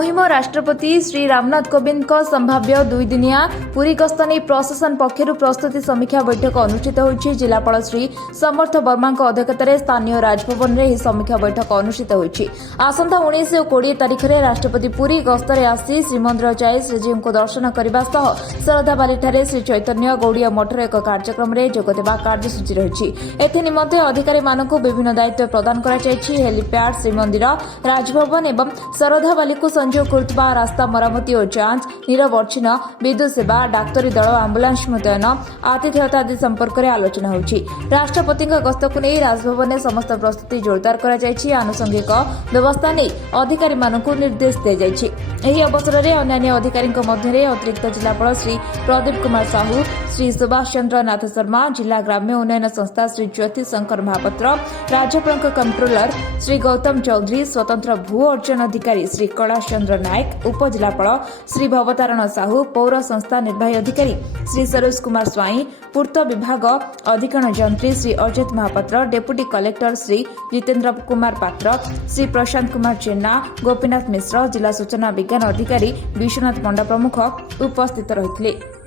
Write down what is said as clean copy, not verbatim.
मुहिम राष्ट्रपति श्री रामनाथ कोविंद को संभाव्य 2 दिनिया पुरी गस्त नहीं प्रशासन पक्षर प्रस्तुति समीक्षा बैठक अनुष्ठित होइछि। जिलापाल श्री समर्थ वर्मा अध्यक्षतार स्थानीय राजभवन में समीक्षा बैठक अनुष्ठित होइछि। आसंता 19 और 20 तारिख में राष्ट्रपति पुरी गस्तरे आसी श्रीमंदिर जाई श्रीजीव को दर्शन करने सह शरधाबाली श्री चैतन्य गौड़िया मठर एक कार्यक्रम में जोगदेवा कार्यसूची रही। एनिमते अधिकारी मानक विभिन्न दायित्व प्रदान कर हेलीपैड श्रीमंदिर राजभवन एवं शरधाबाली को संयोग करुवा रास्ता मरामती और जांच निरवर्च्छिन्न विद्युत सेवा डाक्तरी दल आंबुलांस मुतयन आतिथ्यता आदि संपर्क में आलोचना होछि। राष्ट्रपति गस्त को नहीं राजभवन में समस्त प्रस्तुति जोरदार कर आनुषंगिक व्यवस्था नहीं अधिकारी मानक निर्देश दी जाइछि। एही अवसर में अन्य अधिकारी मध्य अतिरिक्त जिलापाल श्री प्रदीप कुमार साहू, श्री सुभाष चंद्र नाथ शर्मा, जिला ग्राम्य उन्नयन संस्था श्री ज्योति शंकर महापात्र, राज्यपाल कंट्रोलर श्री गौतम चौधरी, स्वतंत्र भू अर्जन अधिकारी श्री कैलाश चंद्र नायक, उपजिलापाल श्री भवतारण साहू, पौर संस्था निर्वाही अधिकारी श्री सरोज कुमार स्वाई, पूर्त विभाग अधिकरण जंत्री श्री अजित महापात्र, डेप्यूटी कलेक्टर श्री जितेन्द्र कुमार पात्र, श्री प्रशांत कुमार जेना, गोपीनाथ मिश्र, जिला सूचना विज्ञान अधिकारी विश्वनाथ पंडा प्रमुख उपस्थित रहिथिले।